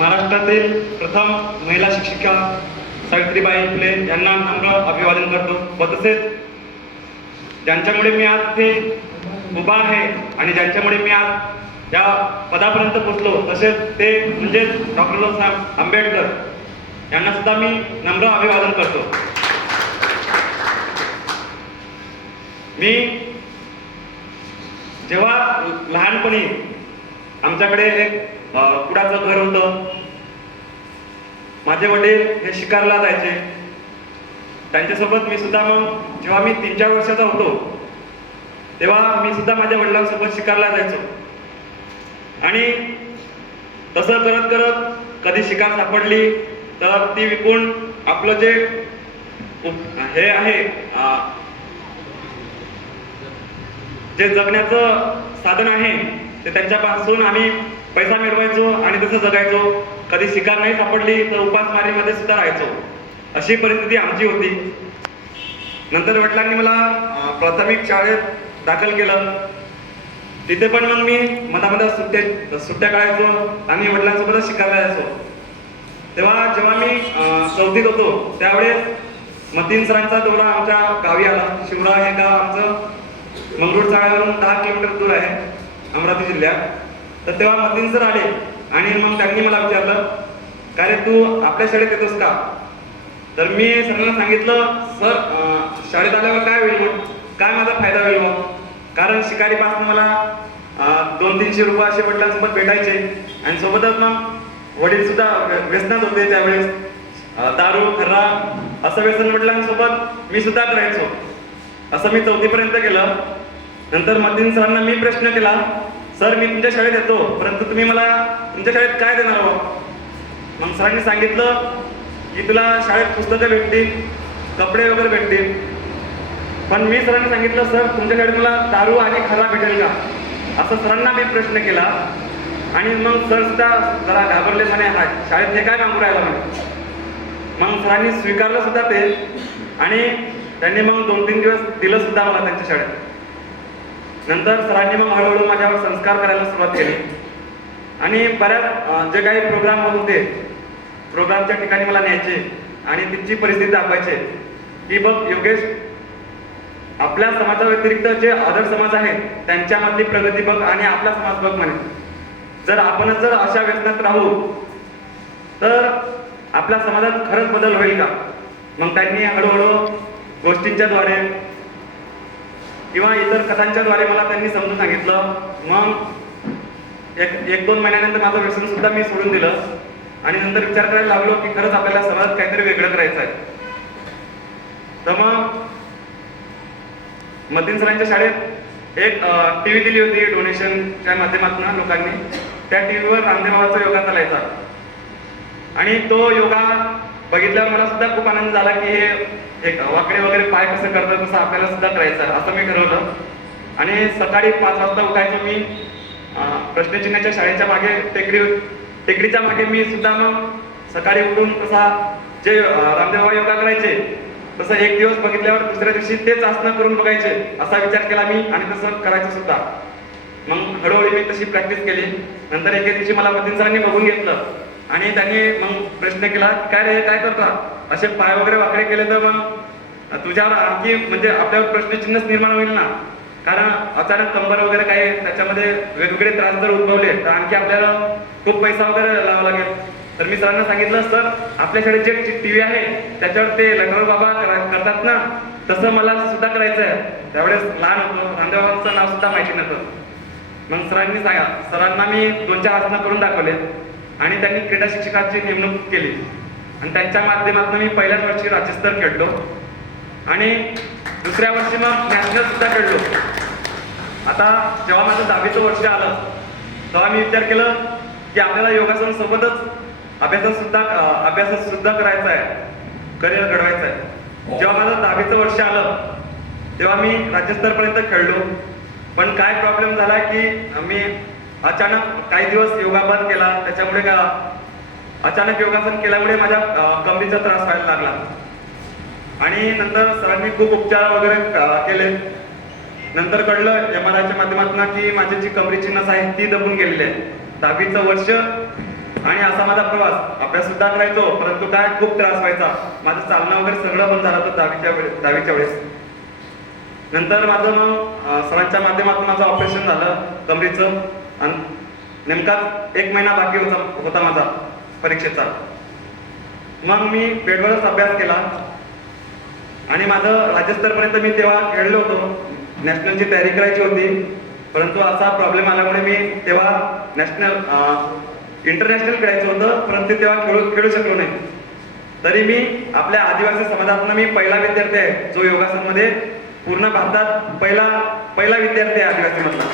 महाराष्ट्रातील प्रथम महिला शिक्षिका सावित्रीबाई फुले यांना नम्र अभिवादन करतो व तसेच ज्यांच्यामुळे मी आज इथे उभा आहे आणि ज्यांच्यामुळे मी आज या पदापर्यंत पोहोचलो तसेच ते म्हणजे डॉक्टर बाबासाहेब आंबेडकर यांना सुद्धा मी नम्र अभिवादन करतो। मी जेव्हा लहानपणी आमच्याकडे एक कुडाचं घर होतं, माझे वडील हे शिकारला जायचे, त्यांच्यासोबत मी सुद्धा मग जेव्हा मी 3-4 वर्षाचा होतो तेव्हा मी सुद्धा माझ्या वडिलांसोबत शिकारला जायचो आणि तसं करत करत कधी शिकार सापडली तर ती विकून आपलं जे हे आहे जे जगण्याचं साधन आहे ते त्यांच्यापासून आम्ही पैसा मिळवायचो आणि तसं जगायचो। कधी शिकार नाही सापडली तर उपासमारीमध्ये सुद्धा राहायचो, अशी परिस्थिती आमची होती। नंतर वडिलांनी मला प्राथमिक शाळेत दाखल केलं, तिथे पण मग मी मधामध्ये सुट्ट्या काढायचो आणि वडिलांसोबतच शिकायला जायचो। तेव्हा जेव्हा मी 4थीत होतो त्यावेळेस मतीन सरांचा दौरा आमच्या गावी आला। शिवरा हे गाव आमचं मंगरूळ चाळ्यावरून 10 किलोमीटर दूर आहे अमरावती जिल्ह्यात। तर तेव्हा मतीन सर आले आणि मग त्यांनी मला विचारलं, काय रे तू आपल्या शाळेत येतोस का? तर मी सरांना सांगितलं, सर शाळेत आल्यावर काय होईल मग, काय माझा फायदा होईल मग, कारण शिकारीपासून मला 200-300 रुपये असे वडिलांसोबत भेटायचे आणि सोबतच मग वडील सुद्धा व्यसनात होते त्यावेळेस, दारू खर्रा असं व्यसन वडिलांसोबत मी सुद्धा करायचो। असं मी 4थी पर्यंत केलं। नंतर मतीन सरांना मी प्रश्न केला, सर मी तुमच्या शाळेत येतो परंतु तुम्ही मला तुमच्या शाळेत काय देणार हो? मग सरांनी सांगितलं की तुला शाळेत पुस्तकं भेटतील, कपडे वगैरे भेटतील, पण मी सरांना सांगितलं, सर तुमच्या शाळेत मला दारू आणि खर्रा भेटेल का? असं सरांना मी प्रश्न केला आणि मग सर सुद्धा जरा घाबरले, म्हणे हा शाळेत हे काय मागू राहिला म्हणे। मग सरांनी स्वीकारलं सुद्धा ते आणि त्यांनी मग 2-3 दिवस दिलं सुद्धा मला त्यांच्या शाळेत। नंतर सरांनी मग हळूहळू माझ्यावर संस्कार करायला सुरुवात केली आणि बऱ्याच जे काही प्रोग्राम होत होते प्रोग्रामच्या ठिकाणी मला न्यायचे आणि तिची परिस्थिती दाखवायचे की बघ योगेश, आपल्या समाजा व्यतिरिक्त जे अदर समाज आहेत त्यांच्यामधली प्रगती बघ आणि आपला समाज बघ म्हणे। जर आपणच जर अशा व्यसनात राहू तर आपल्या समाजात खरंच बदल होईल का? मग त्यांनी हळूहळू गोष्टींच्या द्वारे किंवा इतर कथांच्या द्वारे मला त्यांनी समजून सांगितलं। मग 1-2 महिन्यानंतर माझं व्यसन सुद्धा मी सोडून दिलं आणि नंतर विचार करायला लागलो की खरंच आपल्याला समाजात काहीतरी वेगळं करायचं आहे। तर मग मतीन सरांच्या शाळेत एक टीव्ही दिली होती डोनेशनच्या माध्यमातून लोकांनी, त्या टीव्हीवर रामदेव बाबाचा योगा चालायचा आणि तो योगा बघितल्यावर मला सुद्धा खूप आनंद झाला की हे वाकडे वगैरे पाय कसं करतात तसं आपल्याला सुद्धा करायचं असं मी ठरवलं आणि सकाळी 5 वाजता उठायचो मी। प्रश्नचिन्हाच्या शाळेच्या मागे टेकडीच्या मागे मी सुद्धा मग सकाळी उठून कसा जे रामदेव बाबा योगा करायचे तसं एक दिवस बघितल्यावर दुसऱ्या दिवशी तेच आसनं करून बघायचे असा विचार केला मी आणि तसं करायचं सुद्धा। मग हळूहळू मी तशी प्रॅक्टिस केली। नंतर एके दिवशी मला मतीन सरांनी बघून घेतलं आणि त्यांनी मग प्रश्न केला, काय रे काय करता, असे पाय वगैरे वाकडे केले तर मग तुझ्यावर आणखी म्हणजे आपल्यावर प्रश्नचिन्हच निर्माण होईल ना, कारण अचानक कंबर वगैरे काही त्याच्यामध्ये वेगवेगळे त्रास जर उद्भवले तर आणखी आपल्याला खूप पैसा वगैरे लावा लागेल। तर मी सरांना सांगितलं, सर आपल्या शाळेत जे टीव्ही आहे त्याच्यावर ते लंगोर बाबा करतात ना तसं मला सुद्धा करायचं आहे। त्यावेळेस लहान होतो, रामदेव बाबांचं नाव सुद्धा माहिती नव्हतं। मग सरांना मी 2-4 आसनं करून दाखवले आणि त्यांनी क्रीडा शिक्षकाची नेमणूक केली आणि त्यांच्या माध्यमातून मी पहिल्याच वर्षी राज्यस्तर खेळलो आणि दुसऱ्या वर्षी मग नॅशनल सुद्धा खेळलो। आता जेव्हा माझं 10वीचं वर्ष आलं तेव्हा मी विचार केलं की आपल्याला योगासन सोबतच अभ्यास सुद्धा करायचा आहे, करिअर घडवायचं आहे। जेव्हा माझं 10वीचं वर्ष आलं तेव्हा मी राज्यस्तरपर्यंत खेळलो, पण काय प्रॉब्लेम झाला की मी अचानक काही दिवस योगा बंद केला, त्याच्यामुळे का अचानक योगासन केल्यामुळे माझ्या कमरेचा त्रास व्हायला लागला आणि नंतर सरांनी खूप उपचार वगैरे केले। नंतर कळलं MRI च्या माध्यमातून की माझी जी कमरेची नस आहे ती दबून गेलेली आहे। 10वीचं वर्ष आणि असा माझा प्रवास. अभ्यास सुद्धा करायचो, परंतु काय खूप त्रास व्हायचा. माझं चालणं वगैरे सगळं बंद झालं होतं दहावीच्या वेळेस. नंतर माझं मग सरांच्या माध्यमातून माझं ऑपरेशन झालं कमरेचं, आणि नेमकाच 1 महिना बाकी होता माझा परीक्षेचा. मग मी बेडवरच अभ्यास केला आणि माझं राज्यस्तरपर्यंत मी तेव्हा खेळलो होतो. नॅशनलची तयारी करायची होती, परंतु असा प्रॉब्लेम आल्यामुळे मी तेव्हा इंटरनॅशनल खेळायचं होतं, परंतु तेव्हा खेळू शकलो नाही. तरी मी आपल्या आदिवासी समाजातून मी पहिला विद्यार्थी आहे जो योगासनमध्ये पूर्ण भारतात पहिला विद्यार्थी आहे आदिवासीमधला.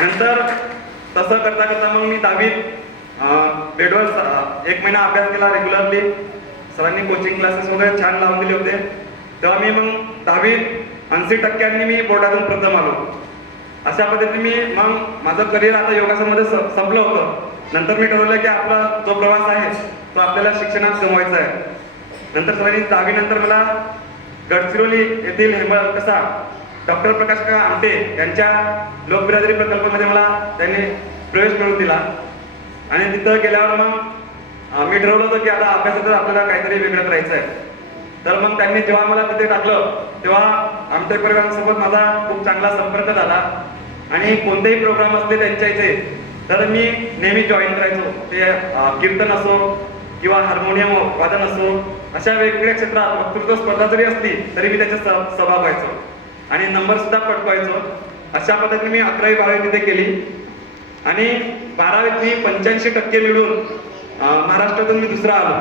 नंतर तसं करता करता मग मी 10वीत बेडवर 1 महिना अभ्यास केला रेग्युलरली. सरांनी कोचिंग क्लासेस वगैरे छान लावून दिले होते. तेव्हा मी मग 10वीत 80% मी बोर्डातून प्रथम आलो. अशा पद्धतीने मी मग माझं करिअर आता योगासनमध्ये संपलं होतं. नंतर मी ठरवलं की आपला जो प्रवास आहे तो आपल्याला शिक्षणात गमवायचा आहे. नंतर सरांनी 10वी नंतर मला गडचिरोली येथील कसा डॉक्टर प्रकाश आमटे यांच्या लोकबिरादरी प्रकल्पामध्ये मला त्यांनी प्रवेश मिळवून दिला. आणि तिथं गेल्यावर मग मी ठरवलं होतं की आता अभ्यासातच आपल्याला काहीतरी वेगळं करायचं आहे. तर मग त्यांनी जेव्हा मला तिथे टाकलं तेव्हा आमटे परिवारांसोबत माझा खूप चांगला संपर्क झाला. आणि कोणतेही प्रोग्राम असले त्यांच्या इथे तर मी नेहमी जॉईन करायचो. ते कीर्तन असो किंवा हार्मोनियम वादन असो, अशा वेगवेगळ्या क्षेत्रात वक्तृत्व स्पर्धा जरी असली तरी मी त्याच्यात सहभाग व्हायचो आणि नंबर सुद्धा पटकवायचो. अशा पद्धतीने मी 11वी 12वी तिथे केली. आणि 12वीत मी 85% मिळून महाराष्ट्रातून मी दुसरा आलो.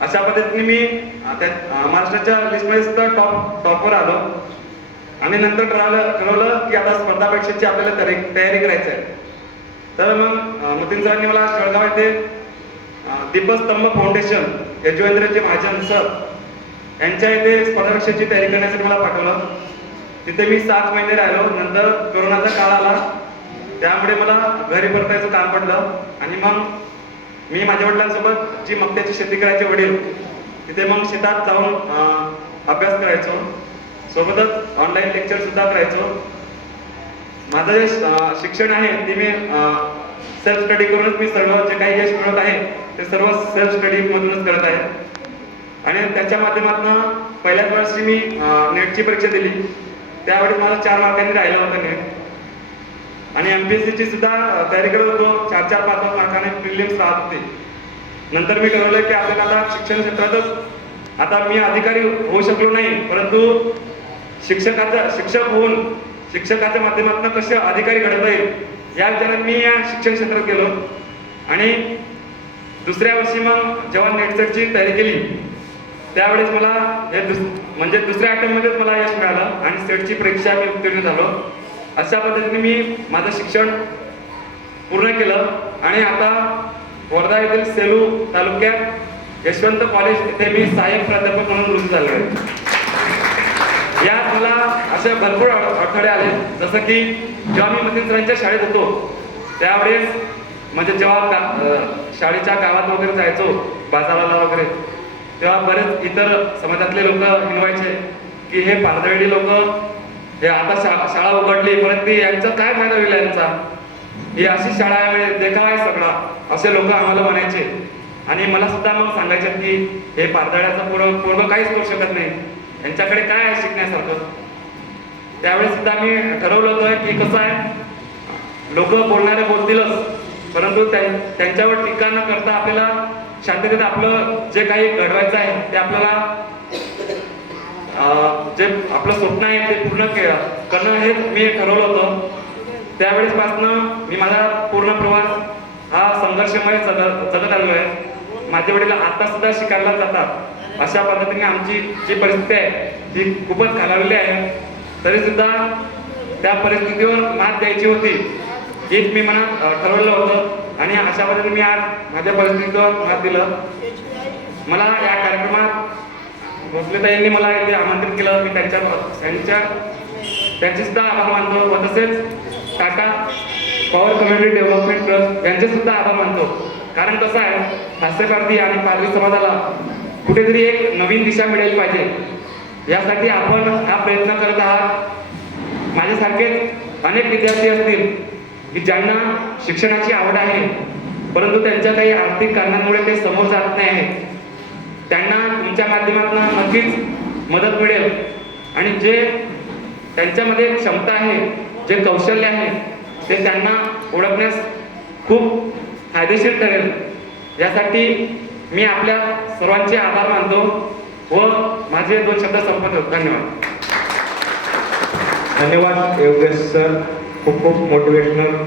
अशा पद्धतीने मी महाराष्ट्राच्या लिस्टमध्ये सुद्धा टॉपवर आलो. आणि नंतर ठरवलं की आता स्पर्धा परीक्षेची आपल्याला तयारी करायची आहे. तर मग मतीन सरांनी मला जळगाव येथे दीपस्तंभ फाउंडेशन यजुवेंद्रजी महाजन सर यांच्या इथे स्पर्धा परीक्षेची तयारी करण्यासाठी मला पाठवलं. तिथे मी 7 महिने राहिलो. नंतर कोरोनाचा काळ आला, त्यामुळे मला घरी परतायचं काम पडलं. आणि मग मी माझ्या वडिलांसोबत जी मक्याची शेती करायचे वडील, तिथे मग शेतात जाऊन अभ्यास करायचो. सोबतच ऑनलाईन लेक्चर सुद्धा करायचो. माझं जे शिक्षण आहे ते मी सेल्फ स्टडी करूनच मी सर्व जे काही यश मिळवत आहे ते सर्व सेल्फ स्टडी मधूनच करत आहे. आणि त्याच्या माध्यमातून पहिल्याच वर्षी मी नेटची परीक्षा दिली. त्यावेळेस मला 4 मार्कांनी राहिलं होतं नेट. आणि MPSC ची सुद्धा तयारी करत होतो. 4-5 मार्काने प्रिलिम्स राहत होते. नंतर मी ठरवलं की आपल्याला आता शिक्षण क्षेत्रातच, आता मी अधिकारी होऊ शकलो नाही, परंतु शिक्षक होऊन शिक्षकाच्या माध्यमातून कसे अधिकारी घडवता येईल या विचारात मी या शिक्षण क्षेत्रात गेलो. आणि दुसऱ्या वर्षी मग जेव्हा नेट सेटची तयारी केली त्यावेळेस मला म्हणजे दुसऱ्या अटेम्प्टमध्येच मला यश मिळालं आणि सेटची परीक्षा मी उत्तीर्ण झालो. अशा पद्धतीने मी माझं शिक्षण पूर्ण केलं. आणि आता वर्धा येथील सेलू तालुक्यात यशवंत कॉलेज येथे मी सहाय्यक प्राध्यापक म्हणून रुजू झालो आहे. यात मला असे भरपूर अडथळे आले, जसं की जेव्हा मी मतीन सरांच्या शाळेत होतो त्यावेळेस म्हणजे जेव्हा शाळेच्या गावात वगैरे जायचो बाजाराला वगैरे, तेव्हा बरेच इतर समाजातले लोक हिनवायचे की हे पारदळी लोक, हे आता शाळा उघडली परंतु यांचा काय फायदा होईल यांचा, ही अशी शाळा आहे देखावा आहे सगळा, असे लोक आम्हाला म्हणायचे. आणि मला सुद्धा मग सांगायचे की हे पारदळ्याचं पोरगं काहीच करू शकत नाही, यांच्याकडे काय आहे शिकण्यासारखं. त्यावेळेस सुद्धा मी ठरवलं होतं की कसं आहे, लोक बोलणारे बोलतीलच, परंतु त्यांच्यावर टीका न करता आपल्याला शांततेत आपलं जे काही घडवायचं आहे ते आपल्याला जे आपलं स्वप्न आहे ते पूर्ण करणं हे मी ठरवलं होतं. त्यावेळेसपासून मी माझा पूर्ण प्रवास हा संघर्षमय जगत आलो आहे. माझे वडील आता सुद्धा शिकायला जातात. अशा पद्धतीने आमची जी परिस्थिती आहे ती खूपच खालावलेली आहे. तरी सुद्धा त्या परिस्थितीवर मात द्यायची होती हेच मी मनात ठरवलं होतं. आणि अशा पद्धतीने मी आज माझ्या परिस्थितीवर मात दिलं. मला या कार्यक्रमात भोसलेताईंनी मला इथे आमंत्रित केलं. मी त्यांचे सुद्धा आभार मानतो व तसेच Tata power community development trust यांचे सुद्धा आभार मानतो. कारण कसं आहे, हास्यकारती आणि पालवी समाजाला कुठेतरी एक नवीन दिशा मिळाली पाहिजे यासाठी आपण हा प्रयत्न करत आहात. माझ्यासारखे अनेक विद्यार्थी असतील की ज्यांना शिक्षणाची आवड आहे परंतु त्यांच्या काही आर्थिक कारणांमुळे ते समोर जात नाही आहेत. त्यांना तुमच्या माध्यमातून नक्कीच मदत मिळेल आणि जे त्यांच्यामध्ये क्षमता आहे, जे कौशल्य आहे ते त्यांना ओळखण्यास खूप फायदेशीर ठरेल. यासाठी मी आपल्या सर्वांचे आभार मानतो व माझे 2 शब्द संपवतो. धन्यवाद. धन्यवाद योगेश सर, खूप खूप मोटिवेशनल